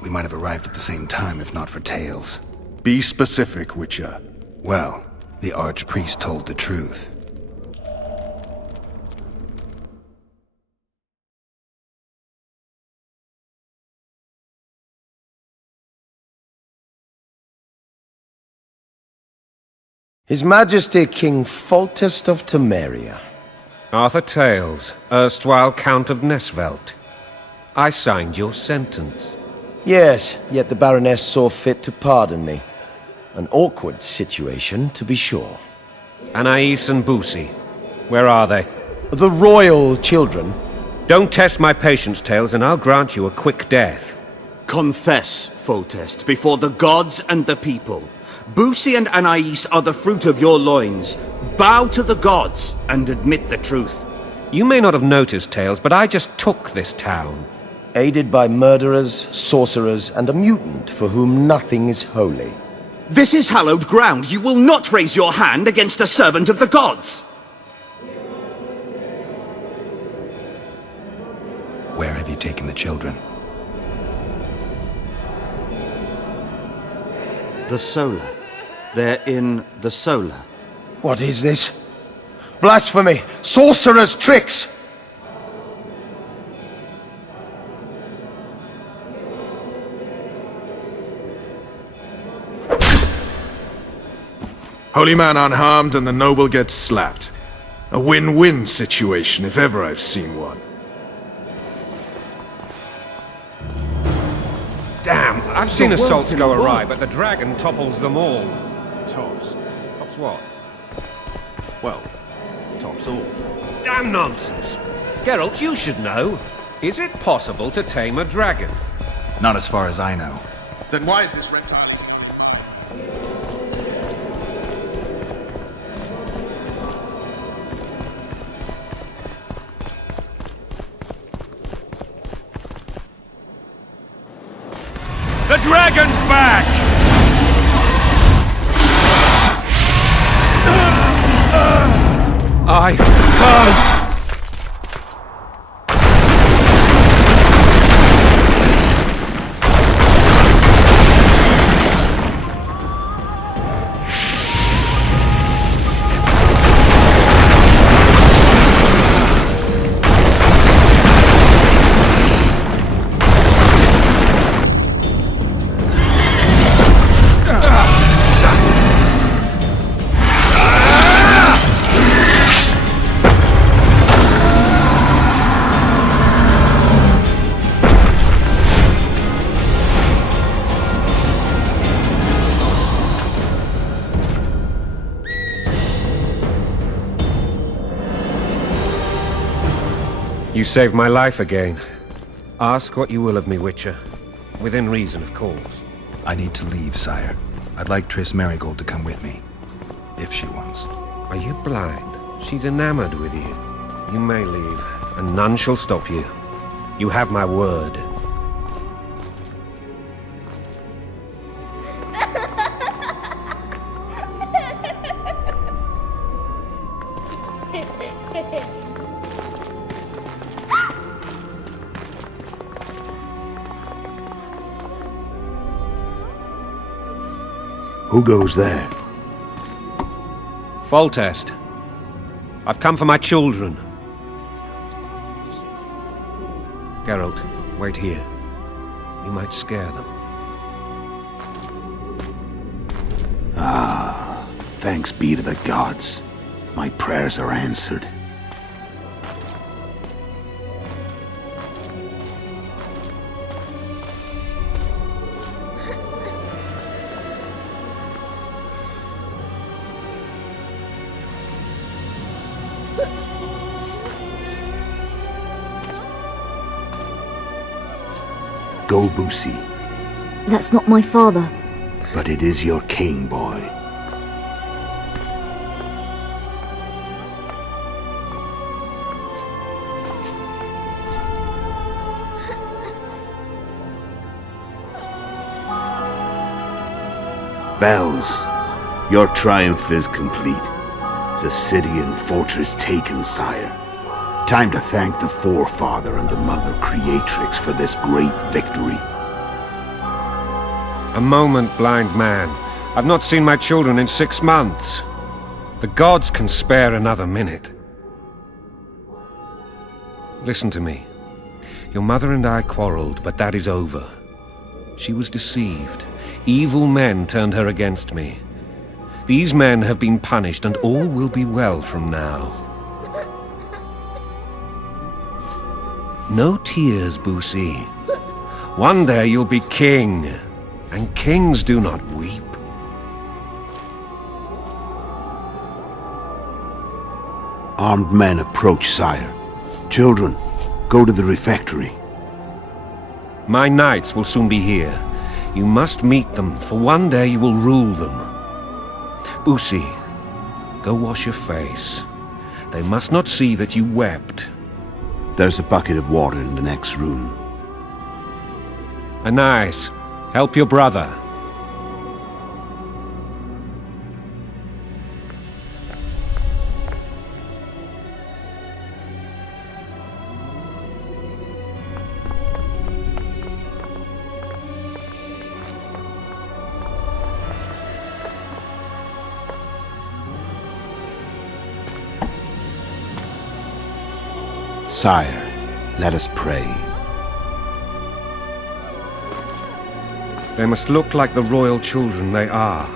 We might have arrived at the same time if not for Tails. Be specific, Witcher. Well, the Archpriest told the truth. His Majesty King Foltest of Temeria. Arthur Tails, erstwhile Count of Nesvelt. I signed your sentence. Yes, yet the Baroness saw fit to pardon me. An awkward situation, to be sure. Anais and Boosie, where are they? The royal children. Don't test my patience, Tails, and I'll grant you a quick death. Confess, Foltest, before the gods and the people. Boosie and Anais are the fruit of your loins. Bow to the gods and admit the truth. You may not have noticed, Tails, but I just took this town. Aided by murderers, sorcerers, and a mutant for whom nothing is holy. This is hallowed ground. You will not raise your hand against a servant of the gods! Where have you taken the children? The Solar. They're in the Solar. What is this? Blasphemy! Sorcerer's tricks! Holy man unharmed and the noble gets slapped. A win-win situation, if ever I've seen one. Damn, I've seen assaults go awry, but the dragon topples them all. Tops. Tops what? Well, tops all. Damn nonsense! Geralt, you should know. Is it possible to tame a dragon? Not as far as I know. Then why is this reptile... The dragon's back! I can't... You saved my life again. Ask what you will of me, Witcher. Within reason, of course. I need to leave, sire. I'd like Triss Merigold to come with me. If she wants. Are you blind? She's enamored with you. You may leave, and none shall stop you. You have my word. Who goes there? Foltest. I've come for my children. Geralt, wait here. You might scare them. Thanks be to the gods. My prayers are answered. Go, Boosie. That's not my father. But it is your king, boy. Bells, your triumph is complete. The city and fortress taken, sire. Time to thank the forefather and the mother creatrix for this great victory. A moment, blind man. I've not seen my children in 6 months. The gods can spare another minute. Listen to me. Your mother and I quarreled, but that is over. She was deceived. Evil men turned her against me. These men have been punished, and all will be well from now. No tears, Boosie. One day you'll be king, and kings do not weep. Armed men approach, sire. Children, go to the refectory. My knights will soon be here. You must meet them, for one day you will rule them. Boosie, go wash your face. They must not see that you wept. There's a bucket of water in the next room. Anais, help your brother. Sire, let us pray. They must look like the royal children they are.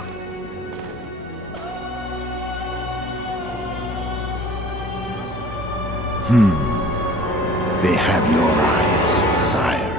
They have your eyes, sire.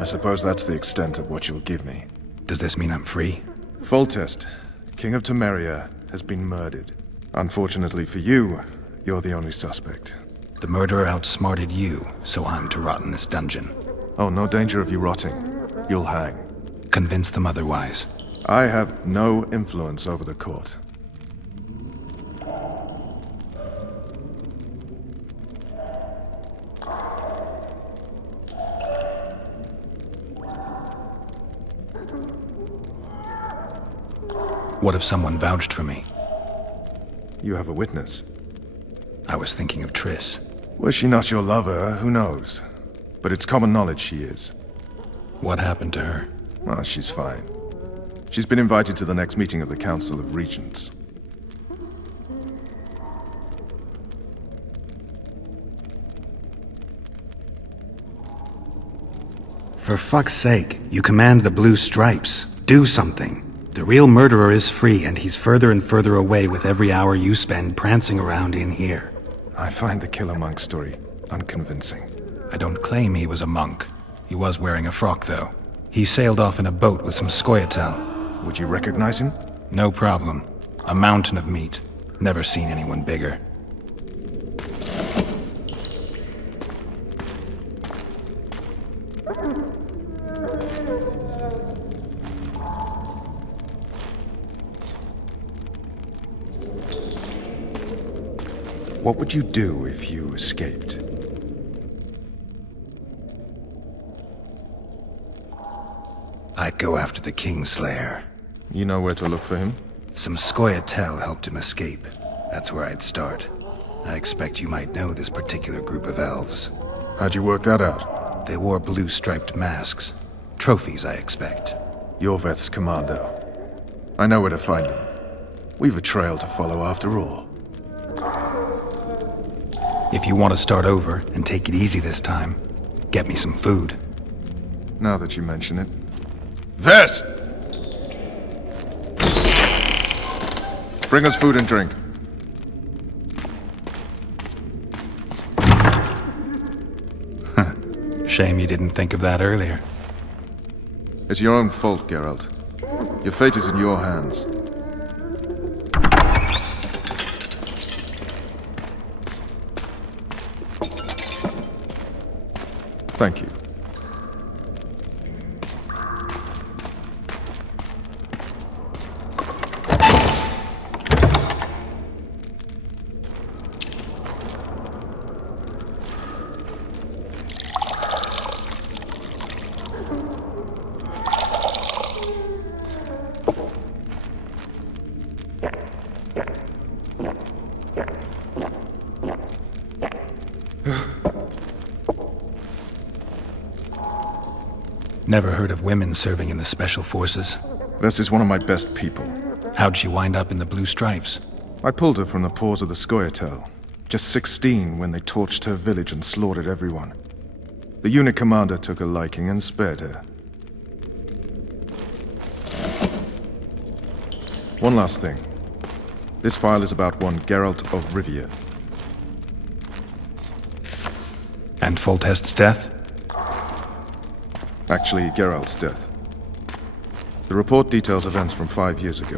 I suppose that's the extent of what you'll give me. Does this mean I'm free? Foltest, King of Temeria, has been murdered. Unfortunately for you, you're the only suspect. The murderer outsmarted you, so I'm to rot in this dungeon. Oh, no danger of you rotting. You'll hang. Convince them otherwise. I have no influence over the court. What if someone vouched for me? You have a witness. I was thinking of Triss. Was she not your lover, who knows? But it's common knowledge she is. What happened to her? Well, she's fine. She's been invited to the next meeting of the Council of Regents. For fuck's sake, you command the Blue Stripes. Do something. The real murderer is free, and he's further and further away with every hour you spend prancing around in here. I find the Killer Monk story unconvincing. I don't claim he was a monk. He was wearing a frock, though. He sailed off in a boat with some Scoia'tael. Would you recognize him? No problem. A mountain of meat. Never seen anyone bigger. What would you do if you escaped? I'd go after the Kingslayer. You know where to look for him? Some Scoia'tael helped him escape. That's where I'd start. I expect you might know this particular group of elves. How'd you work that out? They wore blue-striped masks. Trophies, I expect. Yorveth's commando. I know where to find them. We've a trail to follow after all. If you want to start over and take it easy this time, get me some food. Now that you mention it. Ves! Bring us food and drink. Shame you didn't think of that earlier. It's your own fault, Geralt. Your fate is in your hands. Thank you. Never heard of women serving in the Special Forces. Ves is one of my best people. How'd she wind up in the Blue Stripes? I pulled her from the paws of the Scoia'tael. Just 16 when they torched her village and slaughtered everyone. The unit commander took a liking and spared her. One last thing. This file is about one Geralt of Rivia. And Foltest's death? Actually, Geralt's death. The report details events from 5 years ago.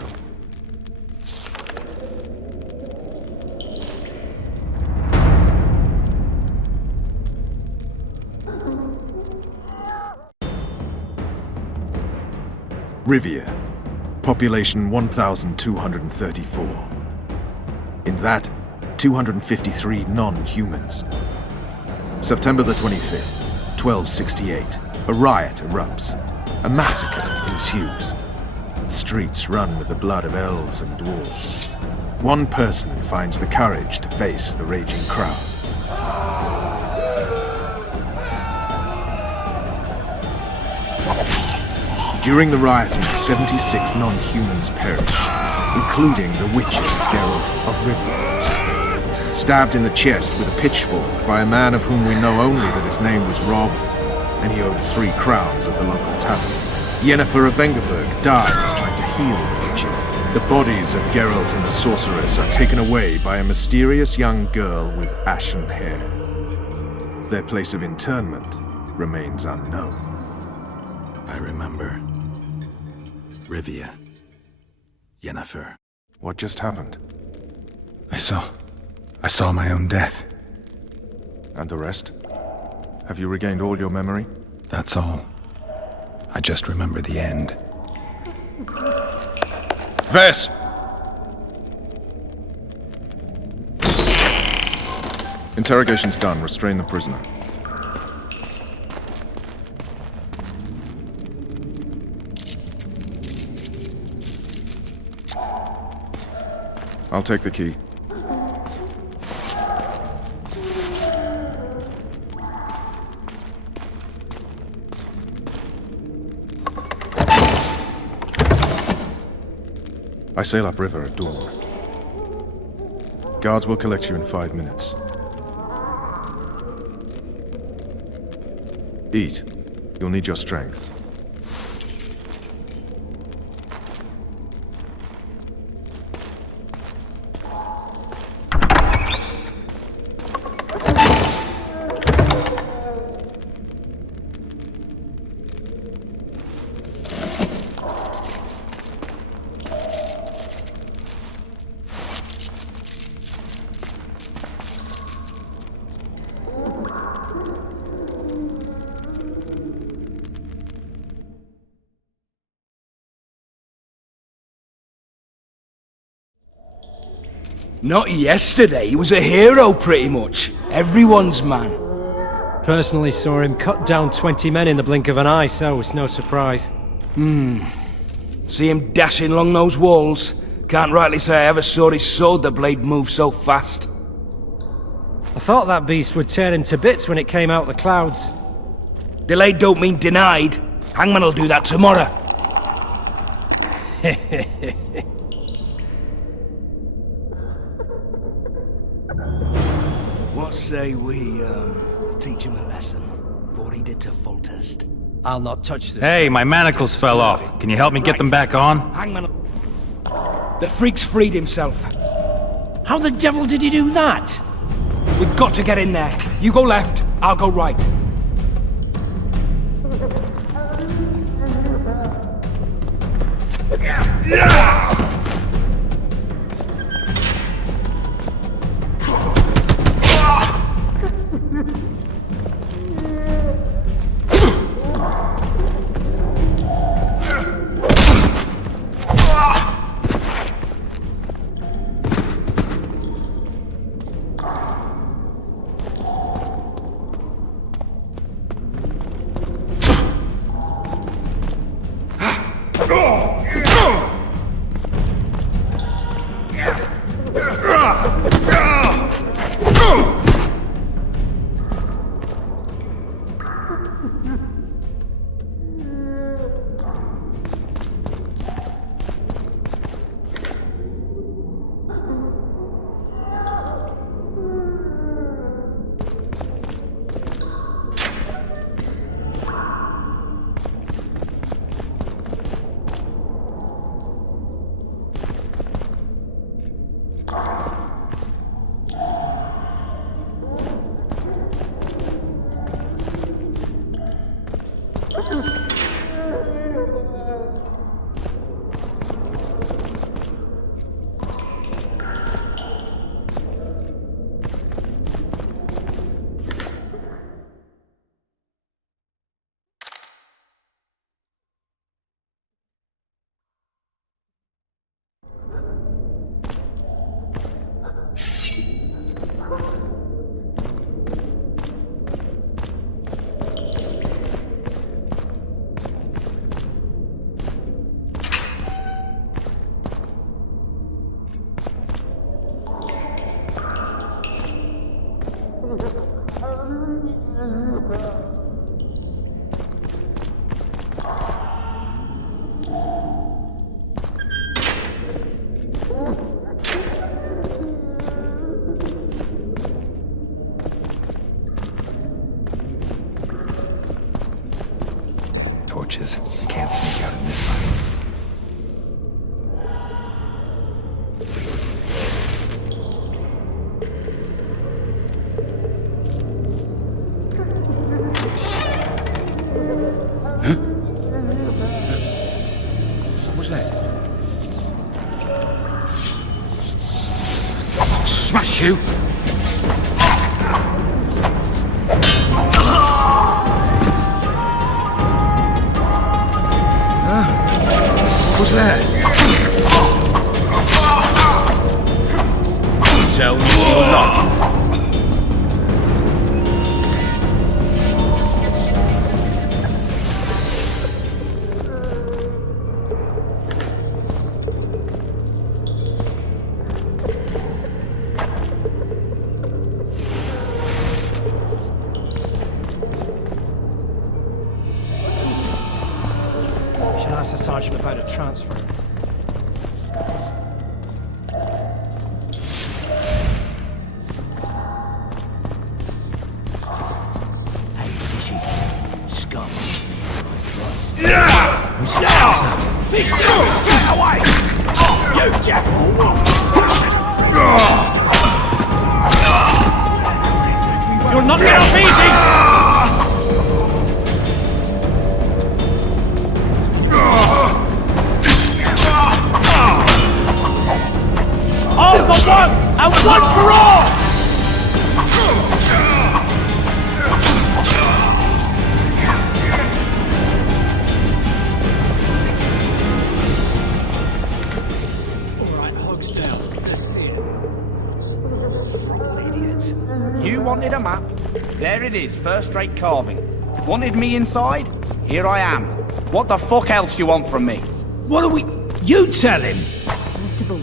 Rivia. Population 1,234. In that, 253 non-humans. September the 25th, 1268. A riot erupts. A massacre ensues. The streets run with the blood of elves and dwarves. One person finds the courage to face the raging crowd. During the rioting, 76 non-humans perished, including the witcher Geralt of Rivia. Stabbed in the chest with a pitchfork by a man of whom we know only that his name was Rob, and he owed 3 crowns at the local tavern. Yennefer of Vengerberg dies trying to heal the witcher. The bodies of Geralt and the sorceress are taken away by a mysterious young girl with ashen hair. Their place of interment remains unknown. I remember. Rivia. Yennefer. What just happened? I saw my own death. And the rest? Have you regained all your memory? That's all. I just remember the end. Ves! Interrogation's done. Restrain the prisoner. I'll take the key. I sail upriver at dawn. Guards will collect you in 5 minutes. Eat. You'll need your strength. Not yesterday, he was a hero pretty much. Everyone's man. Personally saw him cut down 20 men in the blink of an eye, so it's no surprise. See him dashing along those walls. Can't rightly say I ever saw his sword the blade move so fast. I thought that beast would tear him to bits when it came out the clouds. Delayed don't mean denied. Hangman'll do that tomorrow. What say we, teach him a lesson? For what he did to Foltest. I'll not touch this. Hey, my manacles fell off. Can you help me get them back on? Hangman... The freak's freed himself. How the devil did he do that? We've got to get in there. You go left, I'll go right. Torches. Can't sneak out in this light. Smash you! What was that? So you lock. Sergeant about a transfer. Hey, fishy. Scum. Get away! You devil! You're not getting off easy! All for one, and one for all! All right, hogs down. Let's see it. Idiot. You wanted a map? There it is, first-rate carving. Wanted me inside? Here I am. What the fuck else you want from me? What are we... You tell him! First of all,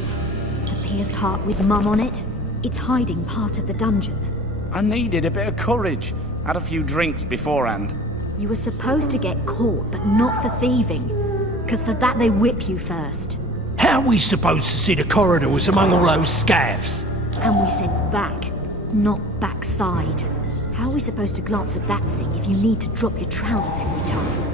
the pierced heart with Mum on it, it's hiding part of the dungeon. I needed a bit of courage. Had a few drinks beforehand. You were supposed to get caught, but not for thieving. Because for that they whip you first. How are we supposed to see the corridors among all those scavs? And we said back, not backside. How are we supposed to glance at that thing if you need to drop your trousers every time?